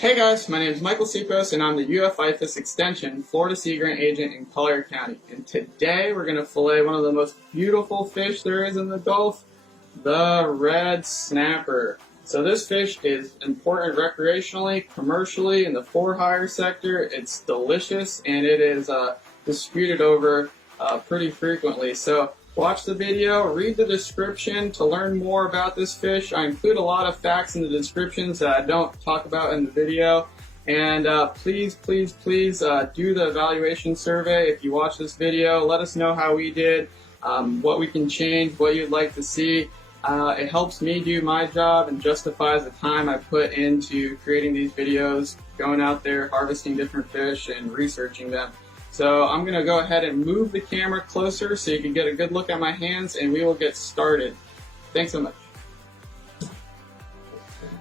Hey guys, my name is Michael Sipos and I'm the UF Extension Florida Sea Grant Agent in Collier County. And today we're going to fillet one of the most beautiful fish there is in the Gulf, the red snapper. So this fish is important recreationally, commercially, in the for-hire sector. It's delicious and it is disputed over pretty frequently. So watch the video, read the description to learn more about this fish. I include a lot of facts in the descriptions that I don't talk about in the video. And please do the evaluation survey if you watch this video. Let us know how we did, what we can change, what you'd like to see. It helps me do my job and justifies the time I put into creating these videos, going out there, harvesting different fish, and researching them. So I'm going to go ahead and move the camera closer so you can get a good look at my hands, and we will get started. Thanks so much.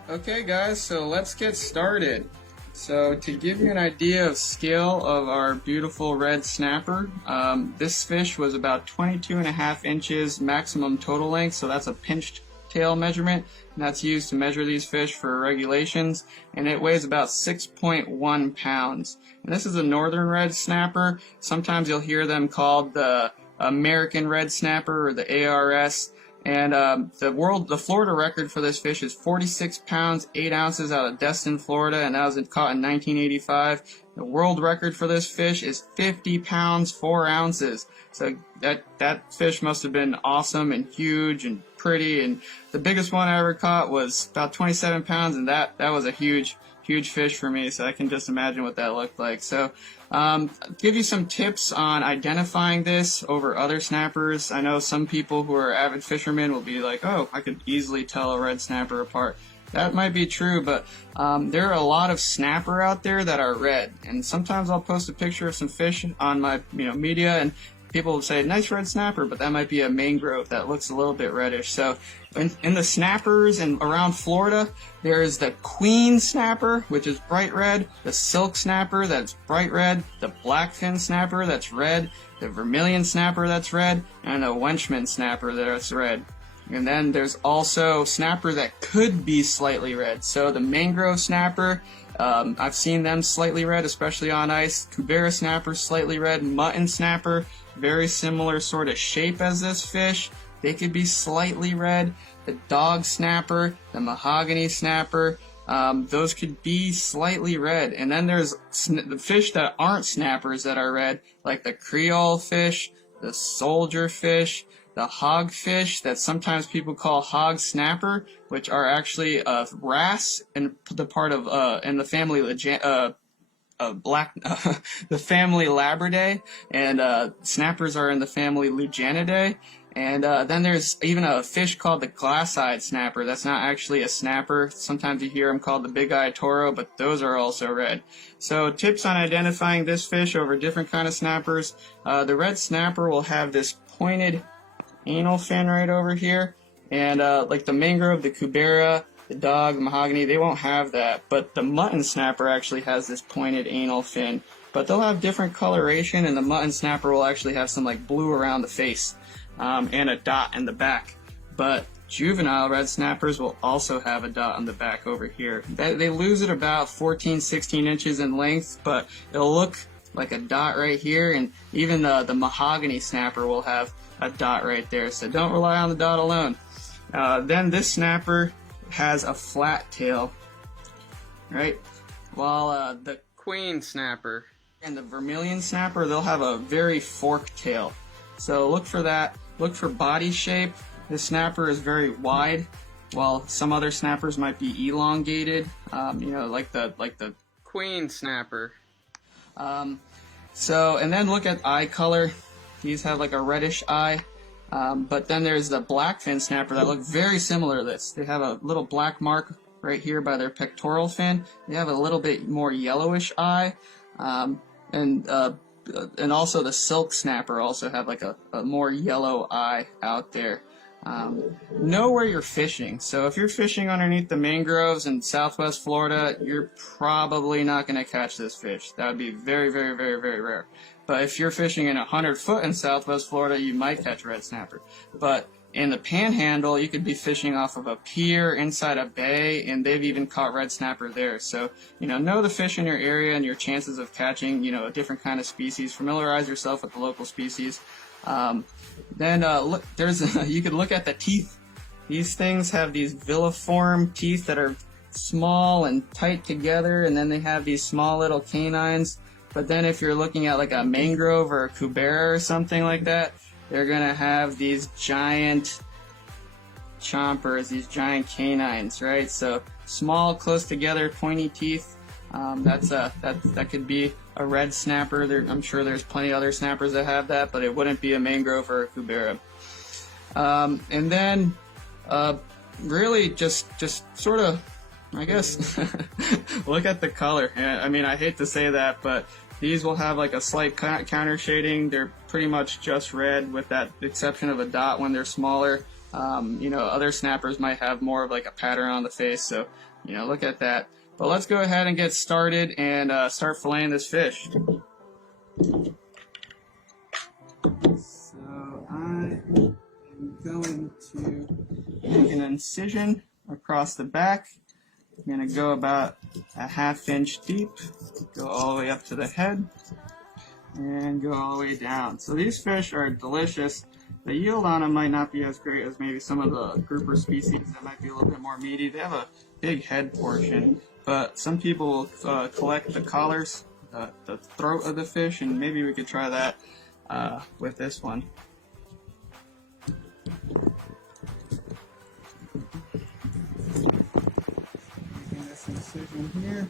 Okay guys, so let's get started. So to give you an idea of scale of our beautiful red snapper, this fish was about 22.5 inches maximum total length, so that's a pinched tail measurement, and that's used to measure these fish for regulations, and it weighs about 6.1 pounds. And this is a northern red snapper. Sometimes you'll hear them called the American red snapper or the ARS. And the Florida record for this fish is 46 pounds, 8 ounces out of Destin, Florida, and that was caught in 1985. The world record for this fish is 50 pounds, 4 ounces. So that fish must have been awesome and huge and pretty. And the biggest one I ever caught was about 27 pounds, and that was a huge fish for me, so I can just imagine what that looked like. So I'll give you some tips on identifying this over other snappers. I know some people who are avid fishermen will be like, oh, I could easily tell a red snapper apart. That might be true, but there are a lot of snapper out there that are red, and sometimes I'll post a picture of some fish on my media, and people will say, nice red snapper, but that might be a mangrove that looks a little bit reddish. So in the snappers and around Florida, there's the queen snapper, which is bright red, the silk snapper, that's bright red, the blackfin snapper, that's red, the vermilion snapper, that's red, and a wenchman snapper, that's red. And then there's also snapper that could be slightly red. So the mangrove snapper, I've seen them slightly red, especially on ice. Cubera snapper, slightly red. Mutton snapper, very similar sort of shape as this fish. They could be slightly red. The dog snapper, the mahogany snapper, those could be slightly red. And then there's the fish that aren't snappers that are red, like the Creole fish, the soldier fish, the hogfish that sometimes people call hog snapper, which are actually wrasse and the part of in the family the family Labridae, and snappers are in the family Luganidae. And then there's even a fish called the glass-eyed snapper. That's not actually a snapper. Sometimes you hear them called the big-eyed toro, but those are also red. So tips on identifying this fish over different kind of snappers. The red snapper will have this pointed anal fin right over here, and like the mangrove, the cubera, the dog, the mahogany, they won't have that, but the mutton snapper actually has this pointed anal fin, but they'll have different coloration, and the mutton snapper will actually have some like blue around the face and a dot in the back. But juvenile red snappers will also have a dot on the back over here. They lose it about 14-16 inches in length, but it'll look like a dot right here, and even the mahogany snapper will have a dot right there, so don't rely on the dot alone. Then this snapper has a flat tail, right? While the queen snapper and the vermilion snapper, they'll have a very forked tail. So look for that. Look for body shape. This snapper is very wide, while some other snappers might be elongated. Like the queen snapper. And then look at eye color. These have like a reddish eye, but then there's the blackfin snapper that look very similar to this. They have a little black mark right here by their pectoral fin. They have a little bit more yellowish eye, and also the silk snapper also have like a more yellow eye out there. Know where you're fishing. So if you're fishing underneath the mangroves in southwest Florida, you're probably not going to catch this fish. That would be very, very, very, very rare. But if you're fishing in 100 foot in Southwest Florida, you might catch red snapper. But in the Panhandle, you could be fishing off of a pier inside a bay, and they've even caught red snapper there. So, know the fish in your area and your chances of catching, a different kind of species. Familiarize yourself with the local species. Then look, you could look at the teeth. These things have these villiform teeth that are small and tight together, and then they have these small little canines. But then if you're looking at like a mangrove or a cubera or something like that, they're gonna have these giant chompers, these giant canines, right? So small, close together, pointy teeth. That could be a red snapper. I'm sure there's plenty of other snappers that have that, but it wouldn't be a mangrove or a cubera. And then really just sort of, I guess, look at the color. I mean, I hate to say that, but these will have like a slight counter shading. They're pretty much just red with that exception of a dot when they're smaller. Other snappers might have more of like a pattern on the face, so, look at that. But let's go ahead and get started and start filleting this fish. So I am going to make an incision across the back. I'm going to go about a 1/2 inch deep, go all the way up to the head, and go all the way down. So these fish are delicious. The yield on them might not be as great as maybe some of the grouper species that might be a little bit more meaty. They have a big head portion, but some people collect the collars, the throat of the fish, and maybe we could try that with this one. Incision here,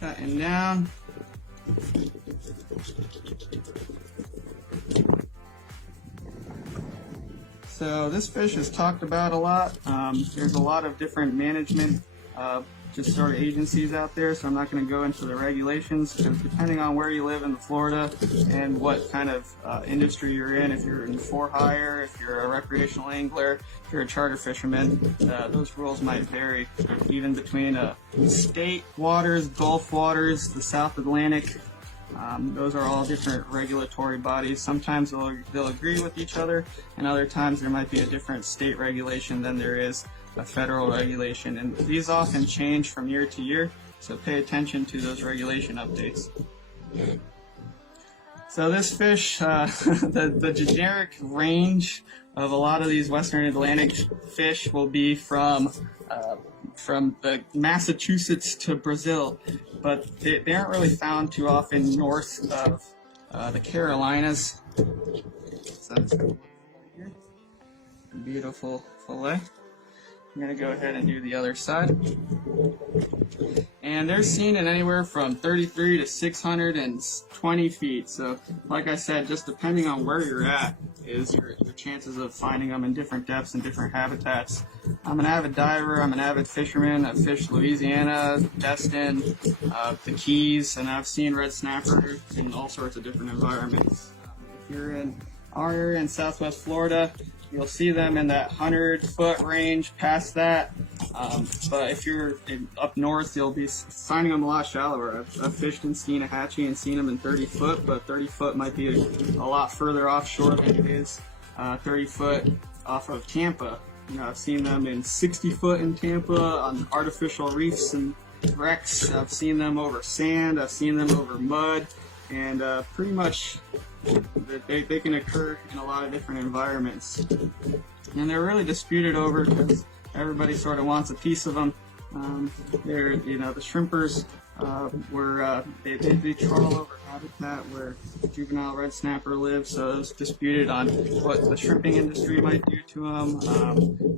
cutting down. So this fish is talked about a lot. There's a lot of different management just sort of agencies out there, so I'm not going to go into the regulations, because depending on where you live in Florida and what kind of industry you're in, if you're in for hire, if you're a recreational angler, if you're a charter fisherman, those rules might vary, even between state waters, Gulf waters, the South Atlantic. Those are all different regulatory bodies. Sometimes they'll agree with each other, and other times there might be a different state regulation than there is a federal regulation, and these often change from year to year, so pay attention to those regulation updates. So this fish, the generic range of a lot of these Western Atlantic fish will be from the Massachusetts to Brazil, but they aren't really found too often north of the Carolinas. So that's here. Beautiful fillet. I'm going to go ahead and do the other side. And they're seen in anywhere from 33 to 620 feet. So, like I said, just depending on where you're at is your chances of finding them in different depths and different habitats. I'm an avid diver, I'm an avid fisherman. I've fished Louisiana, Destin, the Keys, and I've seen red snapper in all sorts of different environments. If you're in our area in Southwest Florida, you'll see them in that 100-foot range, past that. But if you're up north, you'll be finding them a lot shallower. I've fished and seen a hatchie and seen them in 30 foot, but 30 foot might be a lot further offshore than it is 30 foot off of Tampa. I've seen them in 60 foot in Tampa on artificial reefs and wrecks. I've seen them over sand. I've seen them over mud. And pretty much they can occur in a lot of different environments. And they're really disputed over because everybody sort of wants a piece of them. They're, the shrimpers they trawl over habitat where juvenile red snapper lives, so it's disputed on what the shrimping industry might do to them.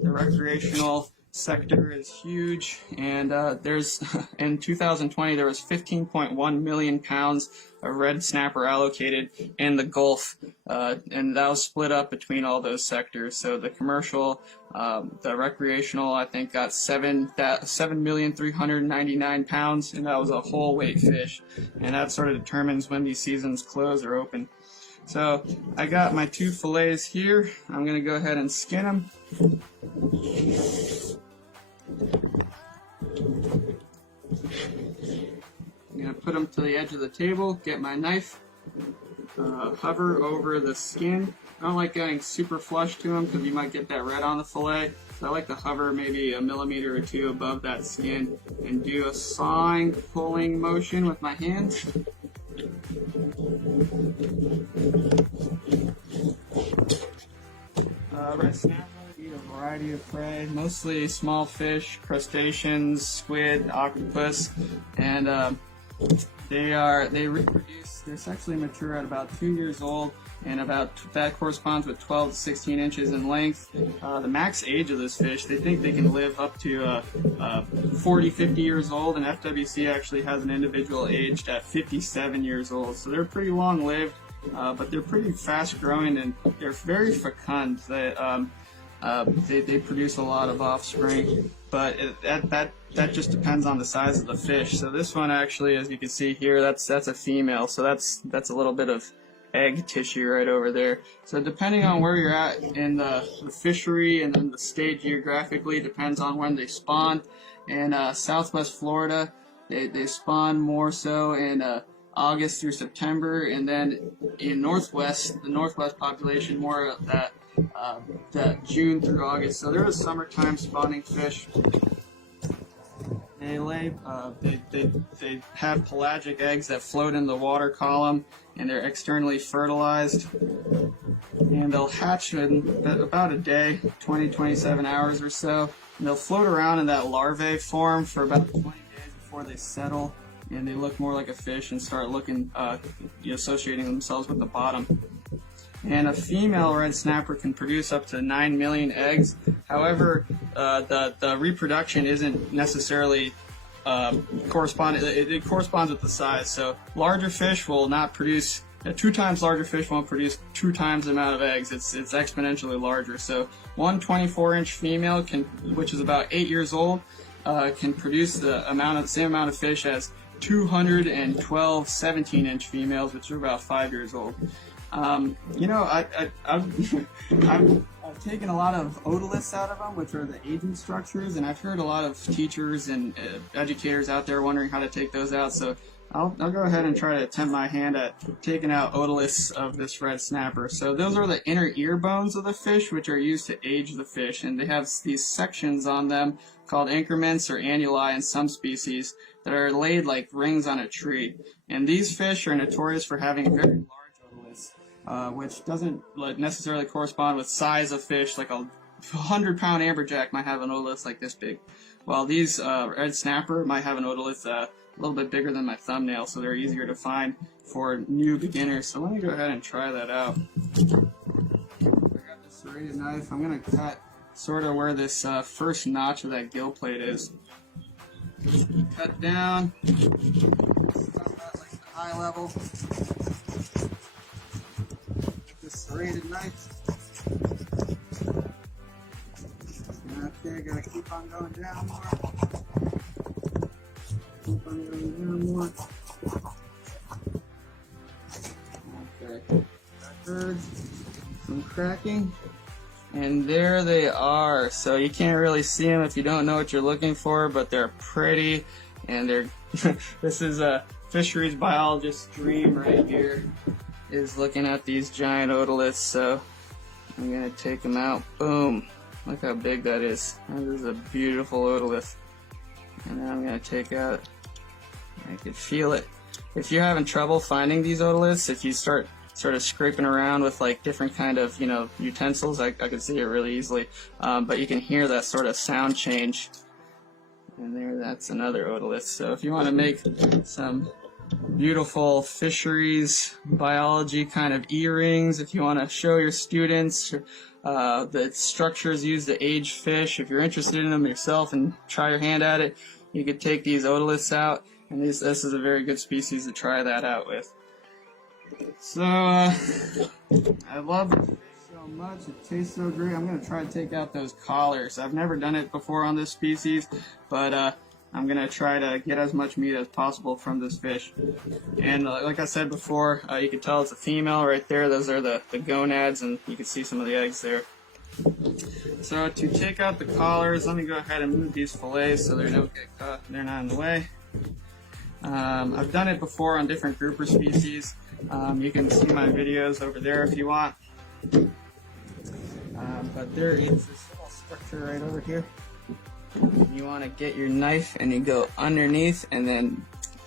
The recreational sector is huge, and there's in 2020 there was 15.1 million pounds of red snapper allocated in the Gulf, and that was split up between all those sectors. So the commercial, the recreational, I think got 7,399,000 pounds, and that was a whole weight fish, and that sort of determines when these seasons close or open. So I got my 2 fillets here. I'm going to go ahead and skin them. I'm going to put them to the edge of the table, get my knife, hover over the skin. I don't like getting super flush to them because you might get that red on the fillet. So I like to hover maybe a millimeter or two above that skin and do a sawing, pulling motion with my hands. Red snapper eat a variety of prey, mostly small fish, crustaceans, squid, octopus, and they reproduce. They're sexually mature at about 2 years old, and that corresponds with 12 to 16 inches in length. The max age of this fish, they think they can live up to 40, 50 years old, and FWC actually has an individual aged at 57 years old. So they're pretty long lived, but they're pretty fast growing, and they're very fecund. They produce a lot of offspring, but that just depends on the size of the fish. So this one actually, as you can see here, that's a female. So that's a little bit of egg tissue right over there. So depending on where you're at in the fishery and then the state geographically, depends on when they spawn. In Southwest Florida, they spawn more so in August through September, and then in the northwest population, more of that June through August. So they're a summertime spawning fish. They lay, they have pelagic eggs that float in the water column, and they're externally fertilized. And they'll hatch in about a day, 20-27 hours or so. And they'll float around in that larvae form for about 20 days before they settle, and they look more like a fish and start looking, associating themselves with the bottom. And a female red snapper can produce up to 9 million eggs. However, the reproduction isn't necessarily corresponding. It corresponds with the size. So larger fish will not produce. 2 times larger fish won't produce 2 times the amount of eggs. It's exponentially larger. So one 24-inch female which is about 8 years old, can produce the same amount of fish as 212 17-inch females, which are about 5 years old. I've taken a lot of otoliths out of them, which are the aging structures, and I've heard a lot of teachers and educators out there wondering how to take those out. So I'll go ahead and try to attempt my hand at taking out otoliths of this red snapper. So those are the inner ear bones of the fish, which are used to age the fish, and they have these sections on them called increments or annuli in some species that are laid like rings on a tree. And these fish are notorious for having very large otoliths, which doesn't necessarily correspond with size of fish. Like a 100-pound amberjack might have an otolith like this big, while these red snapper might have an otolith a little bit bigger than my thumbnail, so they're easier to find for new beginners. So let me go ahead and try that out. I got this serrated knife. I'm going to cut sort of where this first notch of that gill plate is. Cut down, stop at like the eye level. This serrated knife. Okay, gotta keep on going down more. Keep on going down more. Okay, I heard some cracking. And there they are. So you can't really see them if you don't know what you're looking for, but they're pretty, and they're this is a fisheries biologist's dream right here, is looking at these giant otoliths. So I'm gonna take them out. Boom. Look how big that is. That is a beautiful otolith. And now I'm gonna take out, I can feel it. If you're having trouble finding these otoliths, if you start sort of scraping around with like different kind of utensils, I can see it really easily, but you can hear that sort of sound change. And that's another otolith. So if you want to make some beautiful fisheries biology kind of earrings, if you want to show your students the structures used to age fish, if you're interested in them yourself and try your hand at it, you could take these otoliths out, and this is a very good species to try that out with. So, I love the fish so much. It tastes so great. I'm going to try to take out those collars. I've never done it before on this species, but I'm going to try to get as much meat as possible from this fish. And like I said before, you can tell it's a female right there. Those are the gonads, and you can see some of the eggs there. So to take out the collars, let me go ahead and move these fillets so they don't get caught. They're not in the way. I've done it before on different grouper species. You can see my videos over there if you want. But there is this little structure right over here. You want to get your knife and you go underneath and then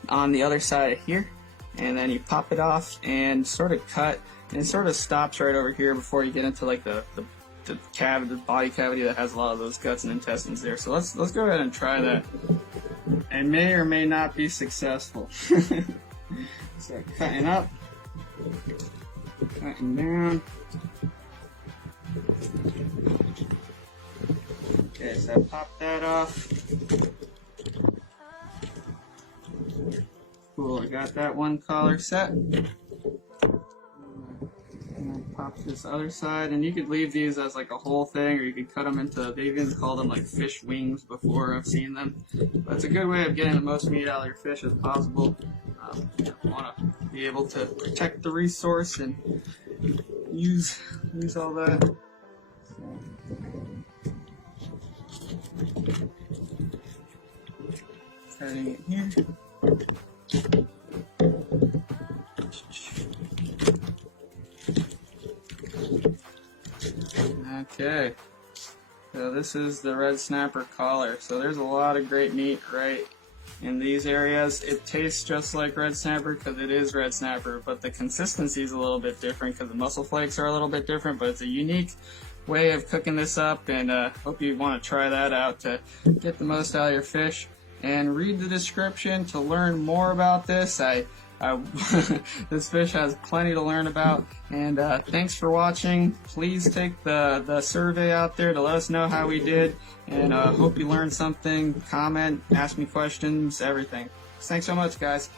on the other side of here, and then you pop it off and sort of cut, and it sort of stops right over here before you get into like the body cavity that has a lot of those guts and intestines there. So let's go ahead and try that. And may or may not be successful. So cutting up, cutting down. Okay, so I popped that off. Cool, I got that one collar set. And I pop this other side, and you could leave these as like a whole thing, or you could cut them into, they even call them like fish wings before, I've seen them. But it's a good way of getting the most meat out of your fish as possible. You want to be able to protect the resource and use all that. Cutting it here. Okay, so this is the red snapper collar. So there's a lot of great meat right in these areas. It tastes just like red snapper because it is red snapper, but the consistency is a little bit different because the muscle flakes are a little bit different, but it's a unique way of cooking this up, and hope you want to try that out to get the most out of your fish. And read the description to learn more about this. This fish has plenty to learn about. And thanks for watching. Please take the survey out there to let us know how we did. And hope you learned something. Comment, ask me questions, everything. Thanks so much, guys.